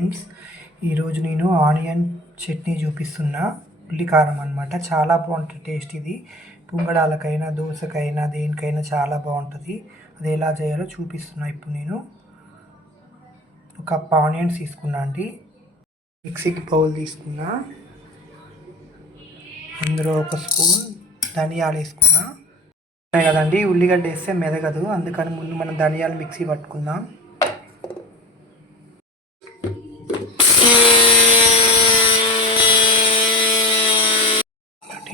Friends, ఈరోజు నేను onion chutney చూపిస్తున్నా. ఉల్లి కారం అనమాట. చాలా బాగుంటుంది టేస్ట్. ఇది పొంగడాలకైనా దోశకైనా దేనికైనా చాలా బాగుంటుంది. అది ఎలా చేయాలో చూపిస్తున్నా. ఇప్పుడు నేను ఒక కప్ ఆనియన్స్ తీసుకున్నా అండి. మిక్సీకి బౌల్ తీసుకున్నా. అందులో ఒక స్పూన్ ధనియాలు వేసుకున్నా. కదండి, ఉల్లిగడ్డ వేస్తే మెదగదు, అందుకని ముందు మనం ధనియాలు మిక్సీ పట్టుకుందాం.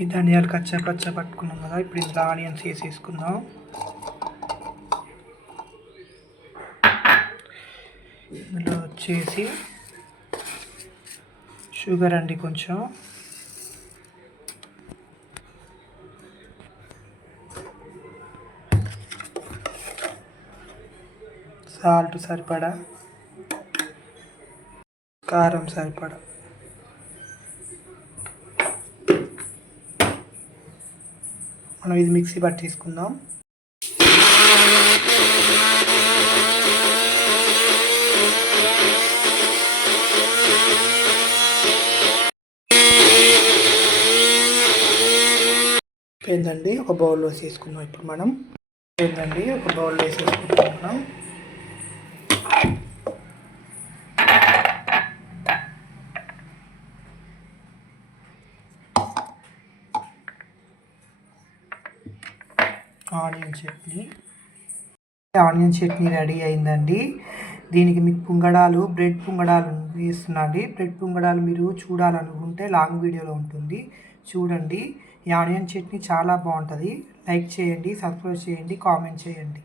ఈ ధనియాలు కచ్చా పట్టుకున్నాం కదా. ఇప్పుడు ఇందులో ఆనియన్స్ వేసేసుకుందాం. ఇందులో వచ్చేసి షుగర్ అండి, కొంచెం సాల్ట్ సరిపడా, కారం సరిపడా. మనం ఇది మిక్సీ పట్టేసుకుందాం. ఏంటండి, ఒక బౌల్లో వేసేసుకుందాం. ఇప్పుడు మనం ఏంటండి, ఒక బౌల్లో వేసేసుకుంటున్నాం. ఆనియన్ చట్నీ రెడీ అయిందండి. దీనికి మీకు బ్రెడ్ పొంగడాలు వేస్తున్నా అండి. బ్రెడ్ పొంగడాలు మీరు చూడాలనుకుంటే లాంగ్ వీడియోలో ఉంటుంది, చూడండి. ఈ ఆనియన్ చట్నీ చాలా బాగుంటుంది. లైక్ చేయండి, సబ్స్క్రైబ్ చేయండి, కామెంట్ చేయండి.